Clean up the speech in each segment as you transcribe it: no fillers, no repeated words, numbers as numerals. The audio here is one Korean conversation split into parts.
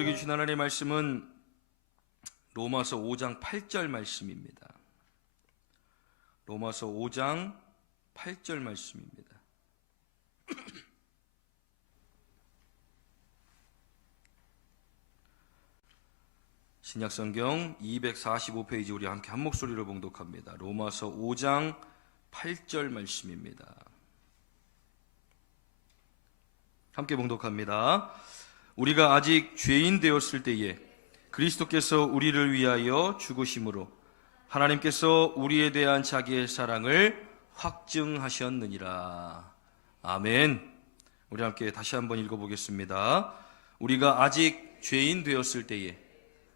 우리에게 주신 하나님의 말씀은 로마서 5장 8절 말씀입니다. 로마서 5장 8절 말씀입니다. 신약성경 245페이지 우리 함께 한 목소리로 봉독합니다. 로마서 5장 8절 말씀입니다. 함께 봉독합니다. 우리가 아직 죄인 되었을 때에 그리스도께서 우리를 위하여 죽으심으로 하나님께서 우리에 대한 자기의 사랑을 확증하셨느니라. 아멘. 우리 함께 다시 한번 읽어보겠습니다. 우리가 아직 죄인 되었을 때에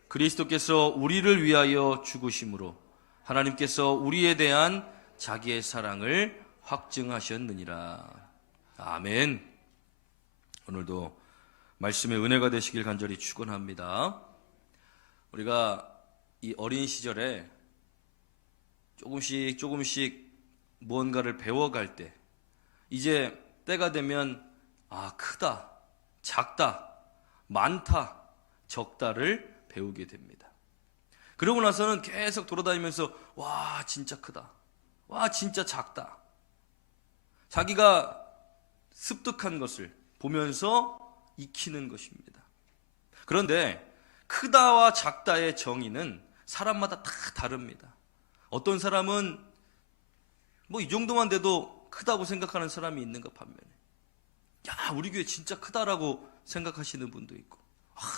그리스도께서 우리를 위하여 죽으심으로 하나님께서 우리에 대한 자기의 사랑을 확증하셨느니라. 아멘. 오늘도 말씀의 은혜가 되시길 간절히 축원합니다. 우리가 이 어린 시절에 조금씩 무언가를 배워갈 때 이제 때가 되면 크다, 작다, 많다, 적다를 배우게 됩니다. 그러고 나서는 계속 돌아다니면서 와 진짜 크다, 와 진짜 작다, 자기가 습득한 것을 보면서 익히는 것입니다. 그런데 크다와 작다의 정의는 사람마다 다 다릅니다. 어떤 사람은 이 정도만 돼도 크다고 생각하는 사람이 있는가 반면에 우리 교회 진짜 크다라고 생각하시는 분도 있고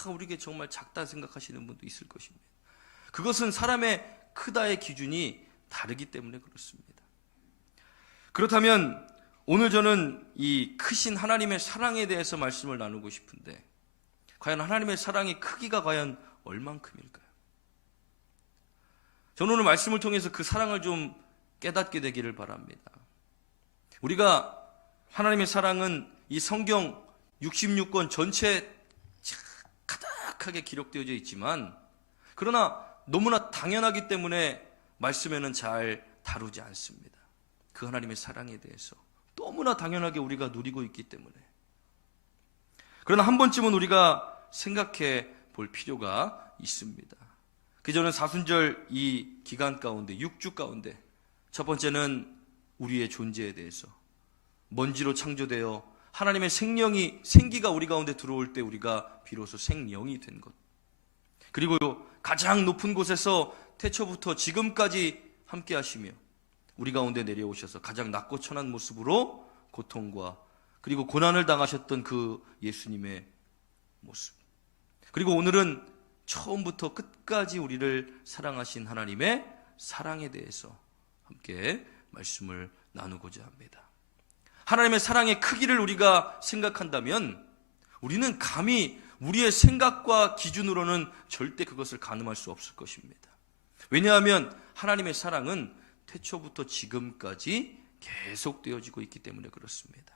우리 교회 정말 작다 생각하시는 분도 있을 것입니다. 그것은 사람의 크다의 기준이 다르기 때문에 그렇습니다. 그렇다면 오늘 저는 이 크신 하나님의 사랑에 대해서 말씀을 나누고 싶은데 과연 하나님의 사랑의 크기가 과연 얼만큼일까요? 저는 오늘 말씀을 통해서 그 사랑을 좀 깨닫게 되기를 바랍니다. 우리가 하나님의 사랑은 이 성경 66권 전체에 가득하게 기록되어져 있지만 그러나 너무나 당연하기 때문에 말씀에는 잘 다루지 않습니다. 그 하나님의 사랑에 대해서 너무나 당연하게 우리가 누리고 있기 때문에. 그러나 한 번쯤은 우리가 생각해 볼 필요가 있습니다. 그저는 사순절 이 기간 가운데 6주 가운데 첫 번째는 우리의 존재에 대해서 먼지로 창조되어 하나님의 생기가 우리 가운데 들어올 때 우리가 비로소 생명이 된 것, 그리고 가장 높은 곳에서 태초부터 지금까지 함께 하시며 우리 가운데 내려오셔서 가장 낮고 천한 모습으로 고통과 그리고 고난을 당하셨던 그 예수님의 모습, 그리고 오늘은 처음부터 끝까지 우리를 사랑하신 하나님의 사랑에 대해서 함께 말씀을 나누고자 합니다. 하나님의 사랑의 크기를 우리가 생각한다면 우리는 감히 우리의 생각과 기준으로는 절대 그것을 가늠할 수 없을 것입니다. 왜냐하면 하나님의 사랑은 태초부터 지금까지 계속되어지고 있기 때문에 그렇습니다.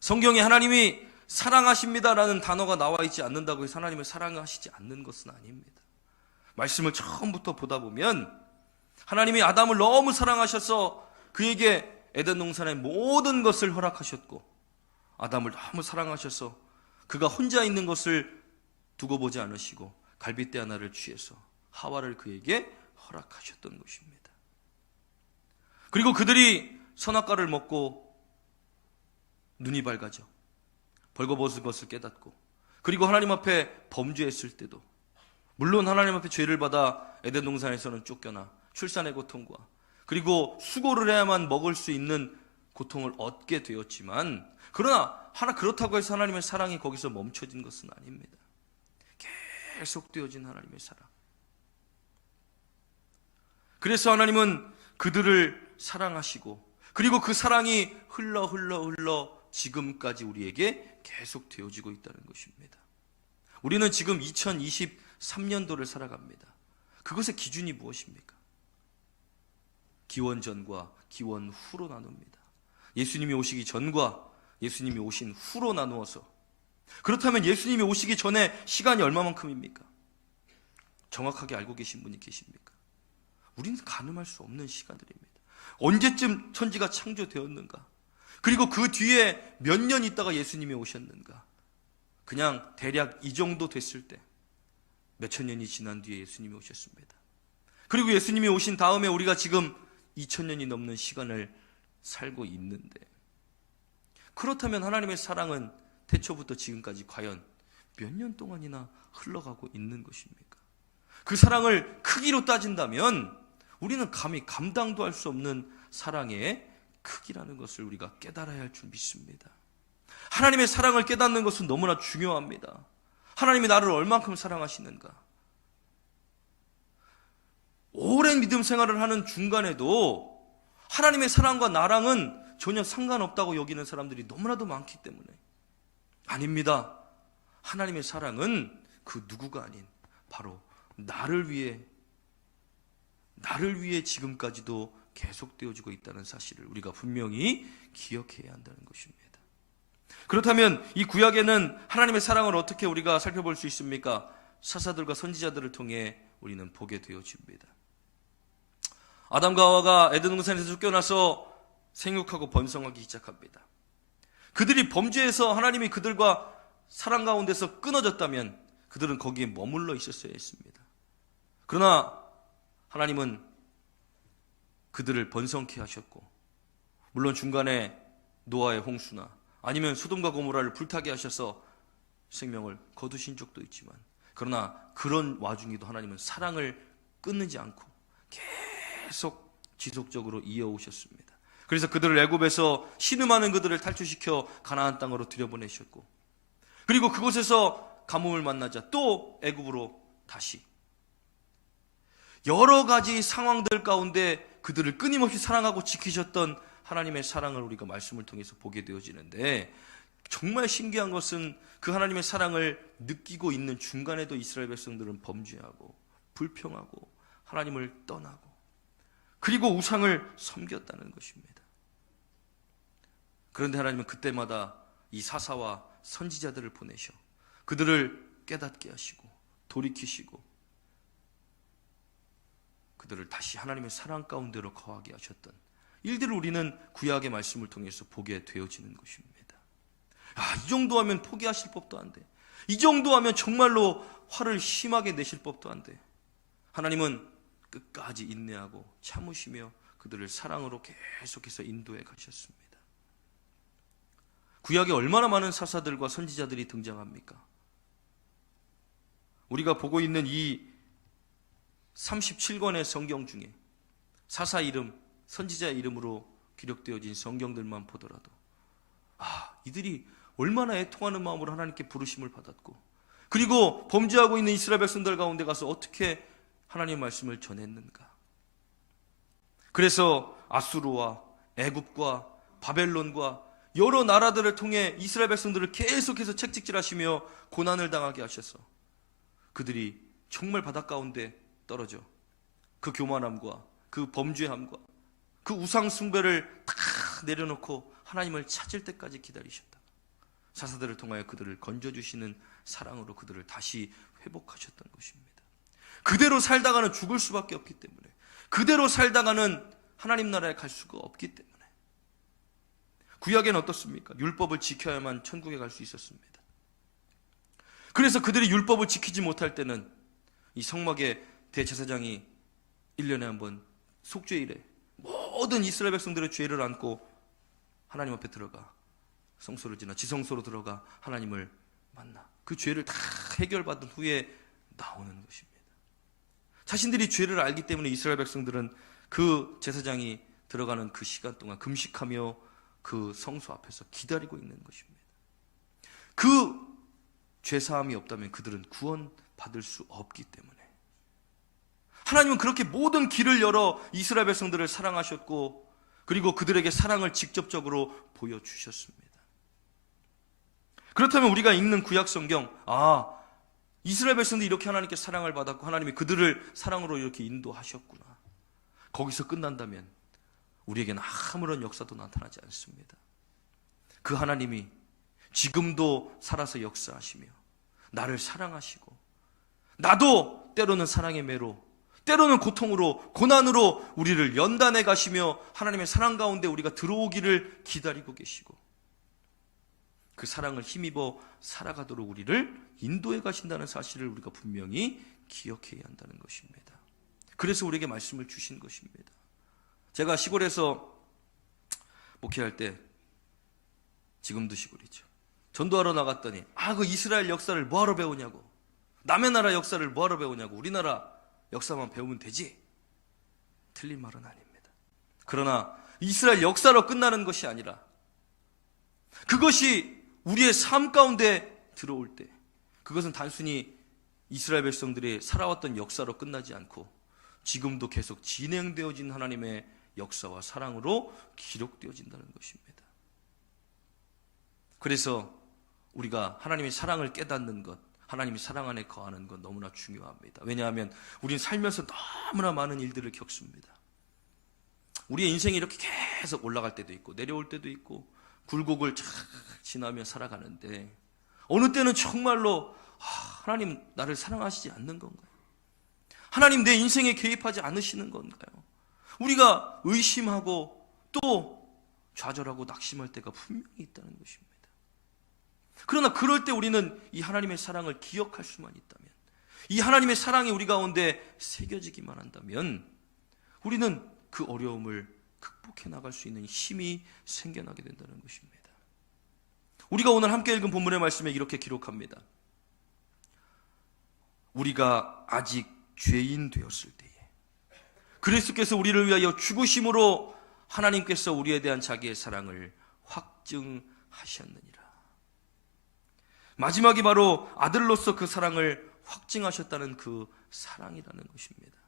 성경에 하나님이 사랑하십니다라는 단어가 나와 있지 않는다고 해서 하나님을 사랑하시지 않는 것은 아닙니다. 말씀을 처음부터 보다 보면 하나님이 아담을 너무 사랑하셔서 그에게 에덴 동산의 모든 것을 허락하셨고 아담을 너무 사랑하셔서 그가 혼자 있는 것을 두고 보지 않으시고 갈빗대 하나를 취해서 하와를 그에게 허락하셨던 것입니다. 그리고 그들이 선악과를 먹고 눈이 밝아져 벌거벗은 것을 깨닫고 그리고 하나님 앞에 범죄했을 때도 물론 하나님 앞에 죄를 받아 에덴 동산에서는 쫓겨나 출산의 고통과 그리고 수고를 해야만 먹을 수 있는 고통을 얻게 되었지만 그러나 그렇다고 해서 하나님의 사랑이 거기서 멈춰진 것은 아닙니다. 계속되어진 하나님의 사랑. 그래서 하나님은 그들을 사랑하시고 그리고 그 사랑이 흘러 지금까지 우리에게 계속 되어지고 있다는 것입니다. 우리는 지금 2023년도를 살아갑니다. 그것의 기준이 무엇입니까? 기원 전과 기원 후로 나눕니다. 예수님이 오시기 전과 예수님이 오신 후로 나누어서, 그렇다면 예수님이 오시기 전에 시간이 얼마만큼입니까? 정확하게 알고 계신 분이 계십니까? 우리는 가늠할 수 없는 시간들입니다. 언제쯤 천지가 창조되었는가? 그리고 그 뒤에 몇 년 있다가 예수님이 오셨는가? 그냥 대략 이 정도 됐을 때 몇천 년이 지난 뒤에 예수님이 오셨습니다. 그리고 예수님이 오신 다음에 우리가 지금 2000년이 넘는 시간을 살고 있는데, 그렇다면 하나님의 사랑은 태초부터 지금까지 과연 몇 년 동안이나 흘러가고 있는 것입니까? 그 사랑을 크기로 따진다면 우리는 감히 감당도 할 수 없는 사랑의 크기라는 것을 우리가 깨달아야 할 줄 믿습니다. 하나님의 사랑을 깨닫는 것은 너무나 중요합니다. 하나님이 나를 얼만큼 사랑하시는가? 오랜 믿음 생활을 하는 중간에도 하나님의 사랑과 나랑은 전혀 상관없다고 여기는 사람들이 너무나도 많기 때문에, 아닙니다. 하나님의 사랑은 그 누구가 아닌 바로 나를 위해 지금까지도 계속되어지고 있다는 사실을 우리가 분명히 기억해야 한다는 것입니다. 그렇다면 이 구약에는 하나님의 사랑을 어떻게 우리가 살펴볼 수 있습니까? 사사들과 선지자들을 통해 우리는 보게 되어집니다. 아담과 하와가 에덴 동산에서 쫓겨나서 생육하고 번성하기 시작합니다. 그들이 범죄해서 하나님이 그들과 사랑 가운데서 끊어졌다면 그들은 거기에 머물러 있었어야 했습니다. 그러나 하나님은 그들을 번성케 하셨고, 물론 중간에 노아의 홍수나 아니면 소돔과 고모라를 불타게 하셔서 생명을 거두신 적도 있지만, 그러나 그런 와중에도 하나님은 사랑을 끊지 않고 계속 지속적으로 이어오셨습니다. 그래서 그들을 애굽에서 신음하는 그들을 탈출시켜 가나안 땅으로 들여보내셨고, 그리고 그곳에서 가뭄을 만나자 또 애굽으로 다시, 여러 가지 상황들 가운데 그들을 끊임없이 사랑하고 지키셨던 하나님의 사랑을 우리가 말씀을 통해서 보게 되어지는데, 정말 신기한 것은 그 하나님의 사랑을 느끼고 있는 중간에도 이스라엘 백성들은 범죄하고 불평하고 하나님을 떠나고 그리고 우상을 섬겼다는 것입니다. 그런데 하나님은 그때마다 이 사사와 선지자들을 보내셔 그들을 깨닫게 하시고 돌이키시고 그들을 다시 하나님의 사랑 가운데로 거하게 하셨던 일들을 우리는 구약의 말씀을 통해서 보게 되어지는 것입니다. 이 정도 하면 포기하실 법도 한데, 이 정도 하면 정말로 화를 심하게 내실 법도 한데, 하나님은 끝까지 인내하고 참으시며 그들을 사랑으로 계속해서 인도해 가셨습니다. 구약에 얼마나 많은 사사들과 선지자들이 등장합니까? 우리가 보고 있는 이 37권의 성경 중에 사사 이름, 선지자 이름으로 기록되어진 성경들만 보더라도 이들이 얼마나 애통하는 마음으로 하나님께 부르심을 받았고, 그리고 범죄하고 있는 이스라엘 백성들 가운데 가서 어떻게 하나님의 말씀을 전했는가. 그래서 아수르와 애굽과 바벨론과 여러 나라들을 통해 이스라엘 백성들을 계속해서 채찍질하시며 고난을 당하게 하셔서 그들이 정말 바닷 가운데 떨어져 그 교만함과 그 범죄함과 그 우상 숭배를 다 내려놓고 하나님을 찾을 때까지 기다리셨다. 사사들을 통하여 그들을 건져주시는 사랑으로 그들을 다시 회복하셨던 것입니다. 그대로 살다가는 죽을 수밖에 없기 때문에, 그대로 살다가는 하나님 나라에 갈 수가 없기 때문에, 구약에는 어떻습니까? 율법을 지켜야만 천국에 갈 수 있었습니다. 그래서 그들이 율법을 지키지 못할 때는 이 성막의 대제사장이 1년에 한 번 속죄일에 모든 이스라엘 백성들의 죄를 안고 하나님 앞에 들어가 성소를 지나 지성소로 들어가 하나님을 만나 그 죄를 다 해결받은 후에 나오는 것입니다. 자신들이 죄를 알기 때문에 이스라엘 백성들은 그 제사장이 들어가는 그 시간 동안 금식하며 그 성소 앞에서 기다리고 있는 것입니다. 그 죄사함이 없다면 그들은 구원받을 수 없기 때문에 하나님은 그렇게 모든 길을 열어 이스라엘 백성들을 사랑하셨고, 그리고 그들에게 사랑을 직접적으로 보여주셨습니다. 그렇다면 우리가 읽는 구약 성경, 이스라엘 백성들이 이렇게 하나님께 사랑을 받았고 하나님이 그들을 사랑으로 이렇게 인도하셨구나, 거기서 끝난다면 우리에게는 아무런 역사도 나타나지 않습니다. 그 하나님이 지금도 살아서 역사하시며 나를 사랑하시고, 나도 때로는 사랑의 매로, 때로는 고통으로, 고난으로 우리를 연단해 가시며 하나님의 사랑 가운데 우리가 들어오기를 기다리고 계시고, 그 사랑을 힘입어 살아가도록 우리를 인도해 가신다는 사실을 우리가 분명히 기억해야 한다는 것입니다. 그래서 우리에게 말씀을 주신 것입니다. 제가 시골에서 목회할 때, 지금도 시골이죠, 전도하러 나갔더니 그 이스라엘 역사를 뭐하러 배우냐고, 남의 나라 역사를 뭐하러 배우냐고, 우리나라 역사만 배우면 되지. 틀린 말은 아닙니다. 그러나 이스라엘 역사로 끝나는 것이 아니라 그것이 우리의 삶 가운데 들어올 때, 그것은 단순히 이스라엘 백성들이 살아왔던 역사로 끝나지 않고 지금도 계속 진행되어진 하나님의 역사와 사랑으로 기록되어진다는 것입니다. 그래서 우리가 하나님의 사랑을 깨닫는 것, 하나님의 사랑 안에 거하는 것 너무나 중요합니다. 왜냐하면 우리는 살면서 너무나 많은 일들을 겪습니다. 우리의 인생이 이렇게 계속 올라갈 때도 있고 내려올 때도 있고 굴곡을 쫙 지나며 살아가는데, 어느 때는 정말로 하나님 나를 사랑하시지 않는 건가요? 하나님 내 인생에 개입하지 않으시는 건가요? 우리가 의심하고 또 좌절하고 낙심할 때가 분명히 있다는 것입니다. 그러나 그럴 때 우리는 이 하나님의 사랑을 기억할 수만 있다면, 이 하나님의 사랑이 우리 가운데 새겨지기만 한다면 우리는 그 어려움을 극복해 나갈 수 있는 힘이 생겨나게 된다는 것입니다. 우리가 오늘 함께 읽은 본문의 말씀에 이렇게 기록합니다. 우리가 아직 죄인 되었을 때에 그리스도께서 우리를 위하여 죽으심으로 하나님께서 우리에 대한 자기의 사랑을 확증하셨느니라. 마지막이 바로 아들로서 그 사랑을 확증하셨다는 그 사랑이라는 것입니다.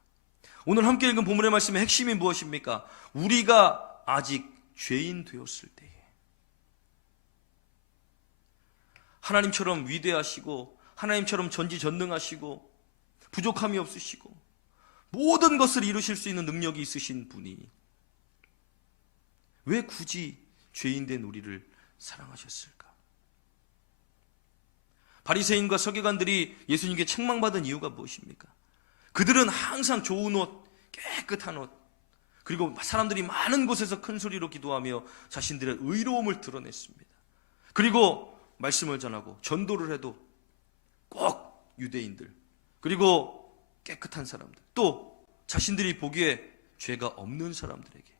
오늘 함께 읽은 본문의 말씀의 핵심이 무엇입니까? 우리가 아직 죄인 되었을 때에 하나님처럼 위대하시고 하나님처럼 전지전능하시고 부족함이 없으시고 모든 것을 이루실 수 있는 능력이 있으신 분이 왜 굳이 죄인된 우리를 사랑하셨을까? 바리새인과 서기관들이 예수님께 책망받은 이유가 무엇입니까? 그들은 항상 좋은 옷, 깨끗한 옷, 그리고 사람들이 많은 곳에서 큰 소리로 기도하며 자신들의 의로움을 드러냈습니다. 그리고 말씀을 전하고 전도를 해도 꼭 유대인들, 그리고 깨끗한 사람들, 또 자신들이 보기에 죄가 없는 사람들에게,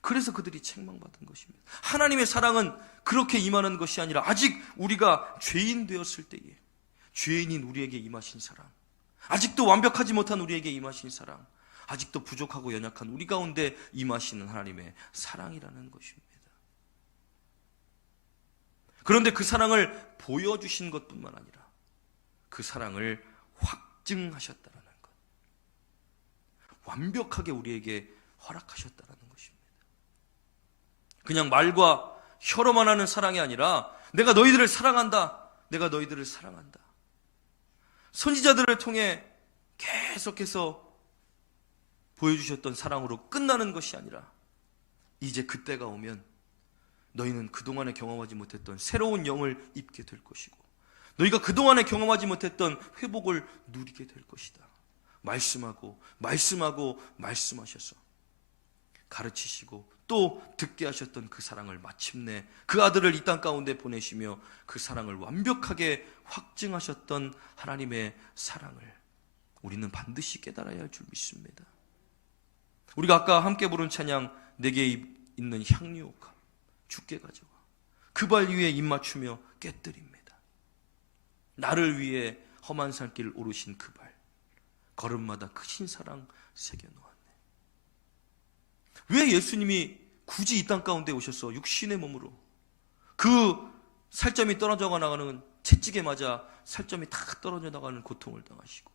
그래서 그들이 책망받은 것입니다. 하나님의 사랑은 그렇게 임하는 것이 아니라 아직 우리가 죄인 되었을 때에 죄인인 우리에게 임하신 사랑, 아직도 완벽하지 못한 우리에게 임하신 사랑, 아직도 부족하고 연약한 우리 가운데 임하시는 하나님의 사랑이라는 것입니다. 그런데 그 사랑을 보여주신 것뿐만 아니라 그 사랑을 확증하셨다는 것, 완벽하게 우리에게 허락하셨다는 것입니다. 그냥 말과 혀로만 하는 사랑이 아니라 내가 너희들을 사랑한다, 내가 너희들을 사랑한다. 선지자들을 통해 계속해서 보여주셨던 사랑으로 끝나는 것이 아니라 이제 그때가 오면 너희는 그동안에 경험하지 못했던 새로운 영을 입게 될 것이고 너희가 그동안에 경험하지 못했던 회복을 누리게 될 것이다. 말씀하고 말씀하고 말씀하셔서 가르치시고 또 듣게 하셨던 그 사랑을 마침내 그 아들을 이 땅 가운데 보내시며 그 사랑을 완벽하게 확증하셨던 하나님의 사랑을 우리는 반드시 깨달아야 할 줄 믿습니다. 우리가 아까 함께 부른 찬양 내게 있는 향유옥합 주께 가져와 그 발 위에 입 맞추며 깨뜨립니다. 나를 위해 험한 산길 오르신 그 발, 걸음마다 크신 사랑 새겨놓았네. 왜 예수님이 굳이 이 땅 가운데 오셔서 육신의 몸으로 그 살점이 떨어져 나가는 채찍에 맞아 살점이 탁 떨어져 나가는 고통을 당하시고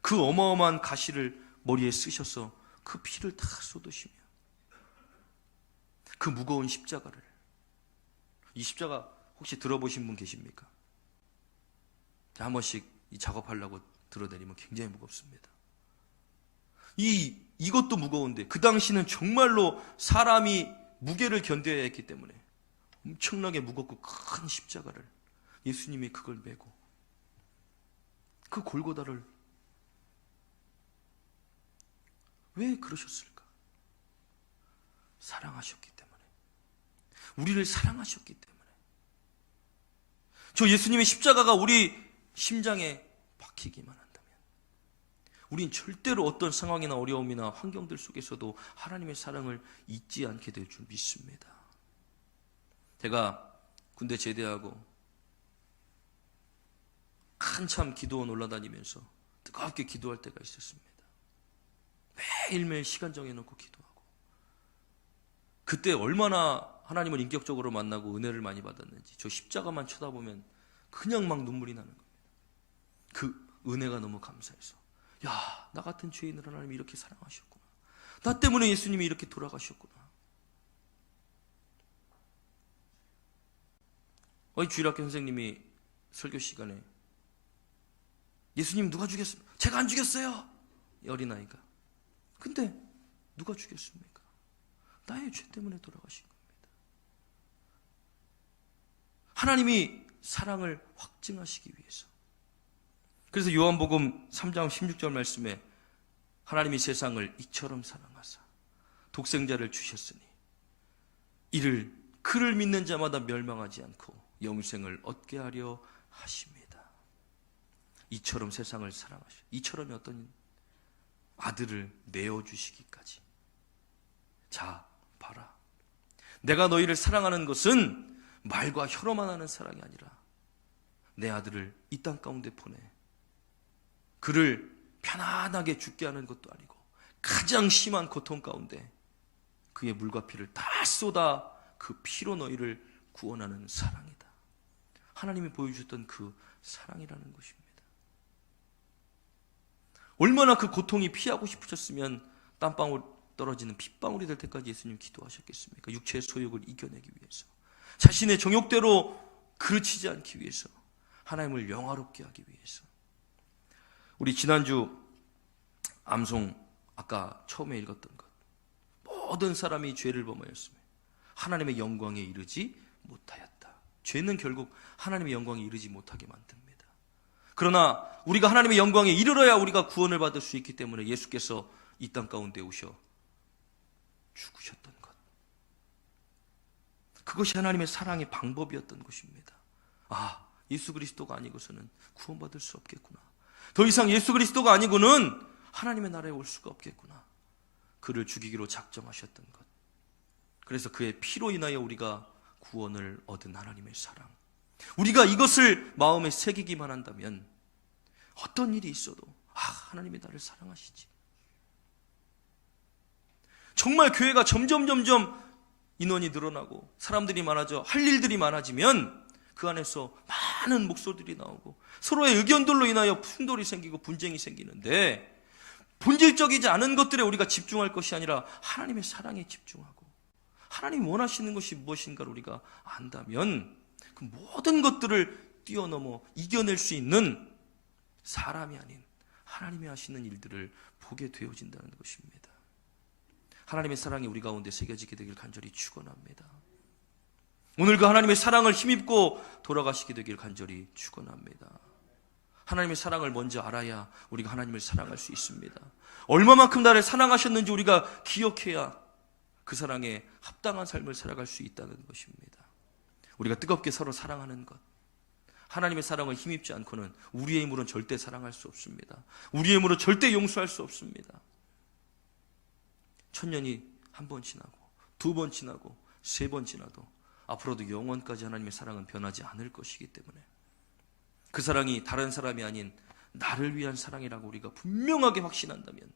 그 어마어마한 가시를 머리에 쓰셔서 그 피를 다 쏟으시며 그 무거운 십자가를, 이 십자가 혹시 들어보신 분 계십니까? 한 번씩 이 작업하려고 들어내리면 굉장히 무겁습니다. 이것도 무거운데 그 당시는 정말로 사람이 무게를 견뎌야 했기 때문에 엄청나게 무겁고 큰 십자가를 예수님이 그걸 메고 그 골고다를 왜 그러셨을까? 사랑하셨기 때문에, 우리를 사랑하셨기 때문에, 저 예수님의 십자가가 우리 심장에 박히기만 한다면 우린 절대로 어떤 상황이나 어려움이나 환경들 속에서도 하나님의 사랑을 잊지 않게 될 줄 믿습니다. 제가 군대 제대하고 한참 기도원 올라다니면서 뜨겁게 기도할 때가 있었습니다. 매일매일 시간 정해놓고 기도하고, 그때 얼마나 하나님을 인격적으로 만나고 은혜를 많이 받았는지 저 십자가만 쳐다보면 그냥 막 눈물이 나는 겁니다. 그 은혜가 너무 감사해서, 야, 나 같은 죄인을 하나님이 이렇게 사랑하셨구나, 나 때문에 예수님이 이렇게 돌아가셨구나. 어이 주일학교 선생님이 설교 시간에 예수님 누가 죽였습니까? 제가 안 죽였어요, 이 어린아이가. 근데 누가 죽였습니까? 나의 죄 때문에 돌아가신 겁니다. 하나님이 사랑을 확증하시기 위해서. 그래서 요한복음 3장 16절 말씀에 하나님이 세상을 이처럼 사랑하사 독생자를 주셨으니 이를 그를 믿는 자마다 멸망하지 않고 영생을 얻게 하려 하십니다. 이처럼 세상을 사랑하시고, 이처럼이 어떤 아들을 내어주시기까지. 자, 봐라, 내가 너희를 사랑하는 것은 말과 혀로만 하는 사랑이 아니라 내 아들을 이 땅 가운데 보내 그를 편안하게 죽게 하는 것도 아니고 가장 심한 고통 가운데 그의 물과 피를 다 쏟아 그 피로 너희를 구원하는 사랑이다. 하나님이 보여주셨던 그 사랑이라는 것입니다. 얼마나 그 고통이 피하고 싶으셨으면 땀방울 떨어지는 핏방울이 될 때까지 예수님 기도하셨겠습니까? 육체의 소욕을 이겨내기 위해서, 자신의 정욕대로 그르치지 않기 위해서, 하나님을 영화롭게 하기 위해서. 우리 지난주 암송 아까 처음에 읽었던 것, 모든 사람이 죄를 범하였으며 하나님의 영광에 이르지 못하였다. 죄는 결국 하나님의 영광에 이르지 못하게 만듭니다. 그러나 우리가 하나님의 영광에 이르러야 우리가 구원을 받을 수 있기 때문에 예수께서 이 땅 가운데 오셔 죽으셨던 것, 그것이 하나님의 사랑의 방법이었던 것입니다. 아, 예수 그리스도가 아니고서는 구원받을 수 없겠구나, 더 이상 예수 그리스도가 아니고는 하나님의 나라에 올 수가 없겠구나, 그를 죽이기로 작정하셨던 것. 그래서 그의 피로 인하여 우리가 구원을 얻은 하나님의 사랑, 우리가 이것을 마음에 새기기만 한다면 어떤 일이 있어도 하나님이 나를 사랑하시지. 정말 교회가 점점 인원이 늘어나고 사람들이 많아져 할 일들이 많아지면 그 안에서 많은 목소리들이 나오고 서로의 의견들로 인하여 충돌이 생기고 분쟁이 생기는데, 본질적이지 않은 것들에 우리가 집중할 것이 아니라 하나님의 사랑에 집중하고 하나님이 원하시는 것이 무엇인가를 우리가 안다면 그 모든 것들을 뛰어넘어 이겨낼 수 있는 사람이 아닌 하나님이 하시는 일들을 보게 되어진다는 것입니다. 하나님의 사랑이 우리 가운데 새겨지게 되길 간절히 축원합니다. 오늘 그 하나님의 사랑을 힘입고 돌아가시게 되길 간절히 축원합니다. 하나님의 사랑을 먼저 알아야 우리가 하나님을 사랑할 수 있습니다. 얼마만큼 나를 사랑하셨는지 우리가 기억해야 그 사랑에 합당한 삶을 살아갈 수 있다는 것입니다. 우리가 뜨겁게 서로 사랑하는 것, 하나님의 사랑을 힘입지 않고는 우리의 힘으로는 절대 사랑할 수 없습니다. 우리의 힘으로 절대 용서할 수 없습니다. 1000년이 한 번 지나고 2번 지나고 3번 지나도 앞으로도 영원까지 하나님의 사랑은 변하지 않을 것이기 때문에 그 사랑이 다른 사람이 아닌 나를 위한 사랑이라고 우리가 분명하게 확신한다면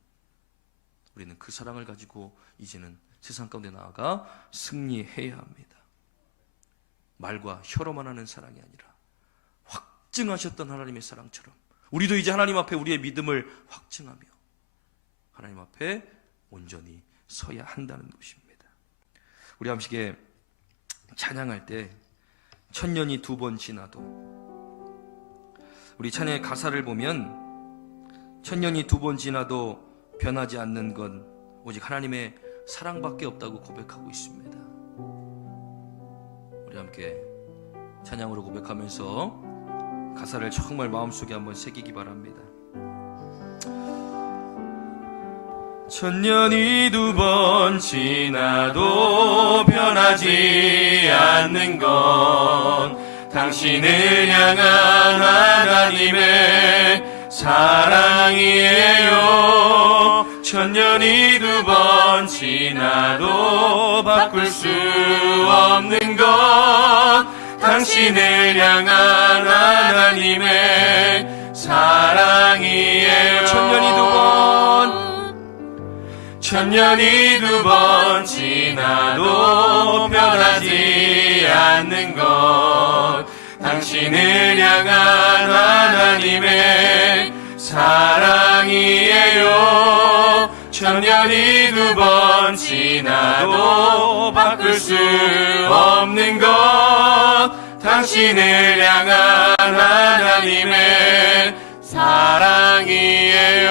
우리는 그 사랑을 가지고 이제는 세상 가운데 나아가 승리해야 합니다. 말과 혀로만 하는 사랑이 아니라 확증하셨던 하나님의 사랑처럼 우리도 이제 하나님 앞에 우리의 믿음을 확증하며 하나님 앞에 온전히 서야 한다는 것입니다. 우리 함께 찬양할 때 1000년이 2번 지나도, 우리 찬양의 가사를 보면 1000년이 2번 지나도 변하지 않는 건 오직 하나님의 사랑밖에 없다고 고백하고 있습니다. 우리 함께 찬양으로 고백하면서 가사를 정말 마음속에 한번 새기기 바랍니다. 1000년이 2번 지나도 변하지 않는 건 당신을 향한 하나님의 사랑이에요. 천년이 두 번 지나도 바꿀 수 없는 것, 당신을 향한 하나님의 사랑이에요. 천년이 두 번 지나도 변하지 않는 것, 당신을 향한 하나님의 사랑이에요. 천년이 두 번 지나도 바꿀 수 없는 것, 당신을 향한 하나님의 사랑이에요.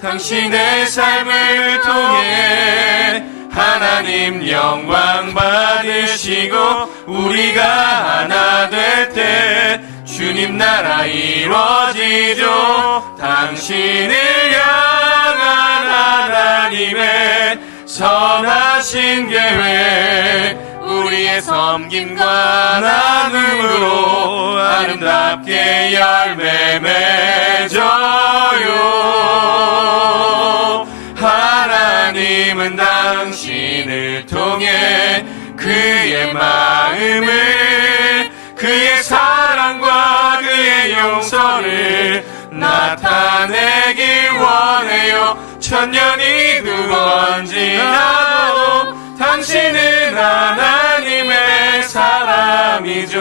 당신의 삶을 통해 하나님 영광 받으시고 우리가 하나 될 때 주님 나라 이루어지죠. 당신을 향한 하나님의 선하신 계획, 우리의 섬김과 나눔으로 아름답게 열매 맺어요. 하나님은 당신을 통해 그의 마음을, 그의 사랑과 그의 용서를 나타내길 원해요. 천년이 두 번 지나도 당신은 하나님의 사람이죠.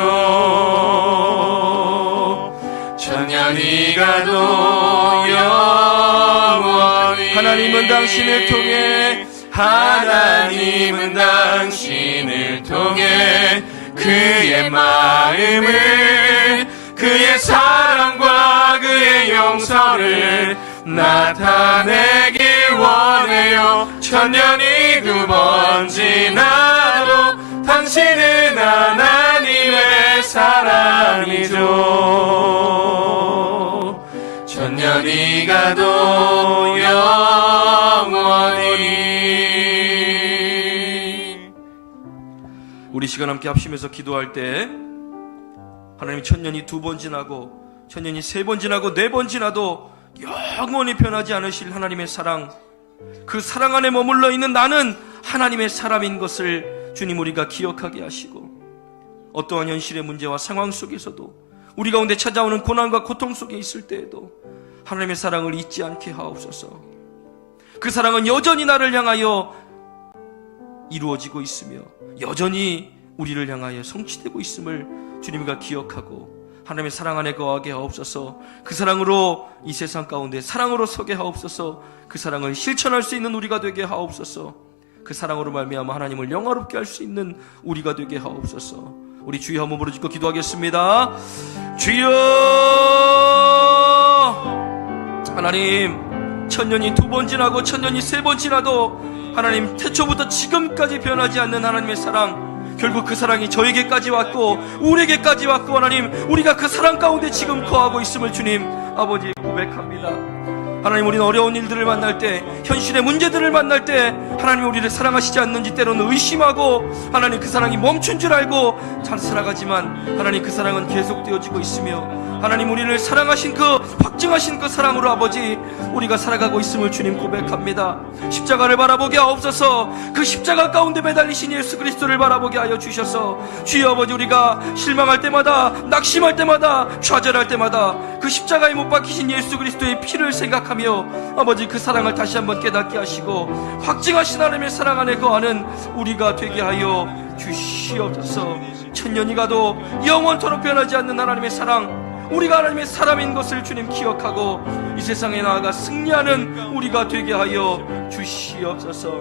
천년이 가도 영원히 하나님은 당신을 통해, 하나님은 당신을 통해 그의 마음을, 그의 사랑과 그의 용서를 나타내길 원해요. 천년이 두 번 지나도 당신은 하나님의 사람이죠. 천년이 가도 영원히. 우리 시간 함께 합심해서 기도할 때 하나님 천년이 두 번 지나고 천년이 세 번 지나고 네 번 지나도 영원히 변하지 않으실 하나님의 사랑, 그 사랑 안에 머물러 있는 나는 하나님의 사람인 것을 주님 우리가 기억하게 하시고, 어떠한 현실의 문제와 상황 속에서도 우리 가운데 찾아오는 고난과 고통 속에 있을 때에도 하나님의 사랑을 잊지 않게 하옵소서. 그 사랑은 여전히 나를 향하여 이루어지고 있으며 여전히 우리를 향하여 성취되고 있음을 주님과 기억하고 하나님의 사랑 안에 거하게 하옵소서. 그 사랑으로 이 세상 가운데 사랑으로 서게 하옵소서. 그 사랑을 실천할 수 있는 우리가 되게 하옵소서. 그 사랑으로 말미암아 하나님을 영화롭게 할 수 있는 우리가 되게 하옵소서. 우리 주여 한번 부르짖고 기도하겠습니다. 주여, 하나님 천년이 두 번 지나고 천년이 세 번 지나도 하나님 태초부터 지금까지 변하지 않는 하나님의 사랑, 결국 그 사랑이 저에게까지 왔고 우리에게까지 왔고 하나님 우리가 그 사랑 가운데 지금 거하고 있음을 주님 아버지 고백합니다. 하나님 우리는 어려운 일들을 만날 때, 현실의 문제들을 만날 때 하나님 우리를 사랑하시지 않는지 때로는 의심하고 하나님 그 사랑이 멈춘 줄 알고 잘 살아가지만 하나님 그 사랑은 계속되어지고 있으며 하나님 우리를 사랑하신 그 확증하신 그 사랑으로 아버지 우리가 살아가고 있음을 주님 고백합니다. 십자가를 바라보게 하옵소서. 그 십자가 가운데 매달리신 예수 그리스도를 바라보게 하여 주셔서 주여 아버지 우리가 실망할 때마다, 낙심할 때마다, 좌절할 때마다 그 십자가에 못 박히신 예수 그리스도의 피를 생각하며 아버지 그 사랑을 다시 한번 깨닫게 하시고 확증하신 하나님의 사랑 안에 거하는 우리가 되게 하여 주시옵소서. 천년이 가도 영원토록 변하지 않는 하나님의 사랑, 우리가 하나님의 사람인 것을 주님 기억하고 이 세상에 나아가 승리하는 우리가 되게 하여 주시옵소서.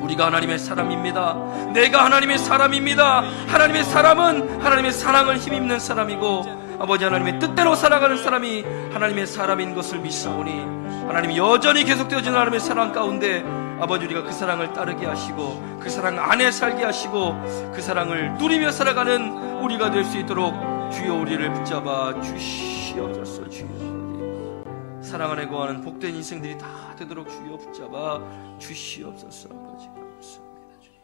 우리가 하나님의 사람입니다. 내가 하나님의 사람입니다. 하나님의 사람은 하나님의 사랑을 힘입는 사람이고 아버지 하나님의 뜻대로 살아가는 사람이 하나님의 사람인 것을 믿사오니 하나님이 여전히 계속되어지는 하나님의 사랑 가운데 아버지 우리가 그 사랑을 따르게 하시고 그 사랑 안에 살게 하시고 그 사랑을 누리며 살아가는 우리가 될 수 있도록 주여 우리를 붙잡아 주시옵소서. 주여 사랑 안에 거하는 복된 인생들이 다 되도록 주여 붙잡아 주시옵소서. 아버지 감사합니다. 주님.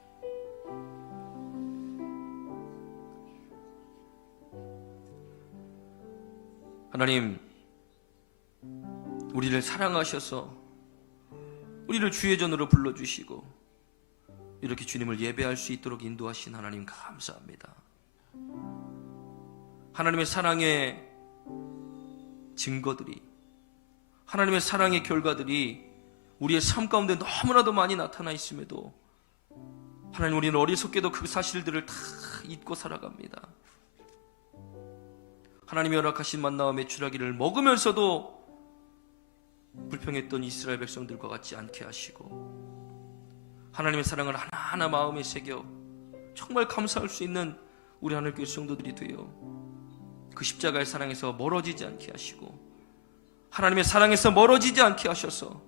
하나님, 우리를 사랑하셔서 우리를 주의 전으로 불러주시고 이렇게 주님을 예배할 수 있도록 인도하신 하나님 감사합니다. 하나님의 사랑의 증거들이, 하나님의 사랑의 결과들이 우리의 삶 가운데 너무나도 많이 나타나 있음에도 하나님, 우리는 어리석게도 그 사실들을 다 잊고 살아갑니다. 하나님이 허락하신 만나와 메추라기를 먹으면서도 불평했던 이스라엘 백성들과 같지 않게 하시고 하나님의 사랑을 하나하나 마음에 새겨 정말 감사할 수 있는 우리 하늘교회 성도들이 되어 그 십자가의 사랑에서 멀어지지 않게 하시고 하나님의 사랑에서 멀어지지 않게 하셔서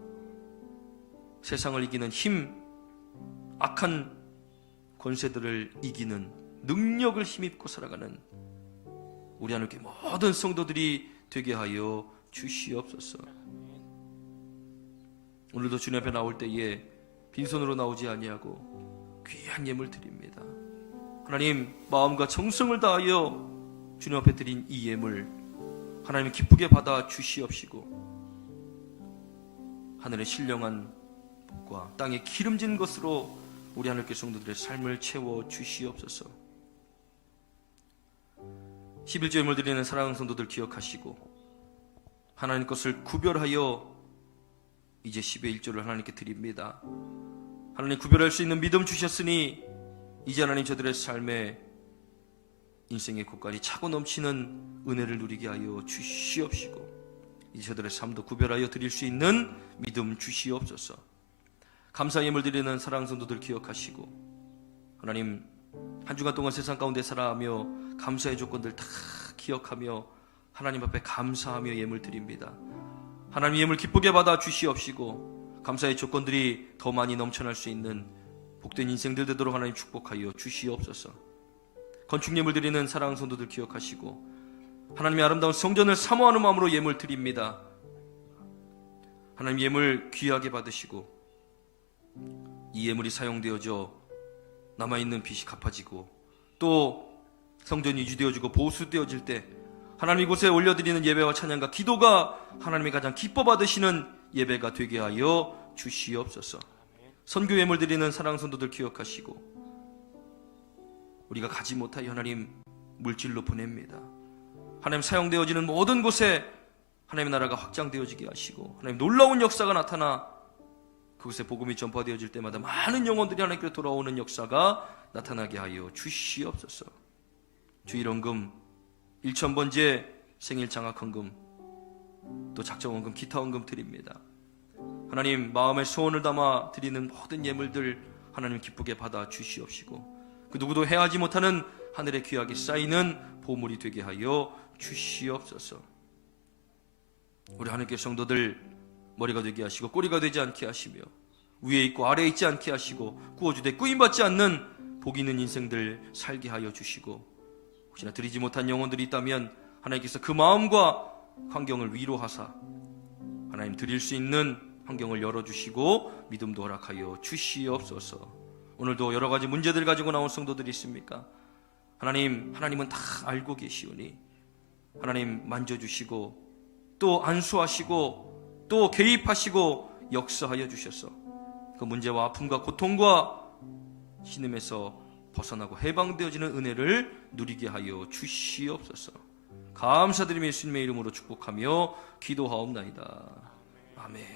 세상을 이기는 힘, 악한 권세들을 이기는 능력을 힘입고 살아가는 우리 하늘교회 모든 성도들이 되게 하여 주시옵소서. 오늘도 주님 앞에 나올 때에 빈손으로 나오지 아니하고 귀한 예물 드립니다. 하나님, 마음과 정성을 다하여 주님 앞에 드린 이 예물 하나님 기쁘게 받아 주시옵시고 하늘의 신령한 복과 땅의 기름진 것으로 우리 하늘교회 성도들의 삶을 채워 주시옵소서. 11조 예물 드리는 사랑하는 성도들 기억하시고 하나님 것을 구별하여 이제 10의 1조를 하나님께 드립니다. 하나님, 구별할 수 있는 믿음 주셨으니 이제 하나님 저들의 삶에 인생의 고깔이 차고 넘치는 은혜를 누리게 하여 주시옵시고 이제 저들의 삶도 구별하여 드릴 수 있는 믿음 주시옵소서. 감사 예물 드리는 사랑하는 성도들 기억하시고 하나님, 한 주간 동안 세상 가운데 살아가며 감사의 조건들 다 기억하며 하나님 앞에 감사하며 예물 드립니다. 하나님, 예물 기쁘게 받아 주시옵시고 감사의 조건들이 더 많이 넘쳐날 수 있는 복된 인생들 되도록 하나님 축복하여 주시옵소서. 건축 예물 드리는 사랑하는 성도들 기억하시고 하나님의 아름다운 성전을 사모하는 마음으로 예물 드립니다. 하나님, 예물 귀하게 받으시고 이 예물이 사용되어져 남아있는 빚이 갚아지고 또 성전이 유지되어지고 보수되어질 때 하나님 이곳에 올려드리는 예배와 찬양과 기도가 하나님이 가장 기뻐 받으시는 예배가 되게 하여 주시옵소서. 선교 예물 드리는 사랑하는 성도들 기억하시고 우리가 가지 못하여 하나님 물질로 보냅니다. 하나님, 사용되어지는 모든 곳에 하나님의 나라가 확장되어지게 하시고 하나님 놀라운 역사가 나타나 그곳에 복음이 전파되어질 때마다 많은 영혼들이 하나님께로 돌아오는 역사가 나타나게 하여 주시옵소서. 주일헌금, 일천번제, 생일 장학헌금, 또 작정헌금, 기타헌금 드립니다. 하나님, 마음의 소원을 담아 드리는 모든 예물들 하나님 기쁘게 받아 주시옵시고 그 누구도 해하지 못하는 하늘의 귀하게 쌓이는 보물이 되게 하여 주시옵소서. 우리 하나님께 성도들 머리가 되게 하시고 꼬리가 되지 않게 하시며 위에 있고 아래에 있지 않게 하시고 구워주되 꾸임받지 않는 복 있는 인생들 살게 하여 주시고 혹시나 드리지 못한 영혼들이 있다면 하나님께서 그 마음과 환경을 위로하사 하나님 드릴 수 있는 환경을 열어주시고 믿음도 허락하여 주시옵소서. 오늘도 여러 가지 문제들 가지고 나온 성도들이 있습니까? 하나님은 다 알고 계시오니 하나님 만져주시고 또 안수하시고 또 개입하시고 역사하여 주셔서 그 문제와 아픔과 고통과 신음에서 벗어나고 해방되어지는 은혜를 누리게 하여 주시옵소서. 감사드리며 예수님의 이름으로 축복하며 기도하옵나이다. 아멘.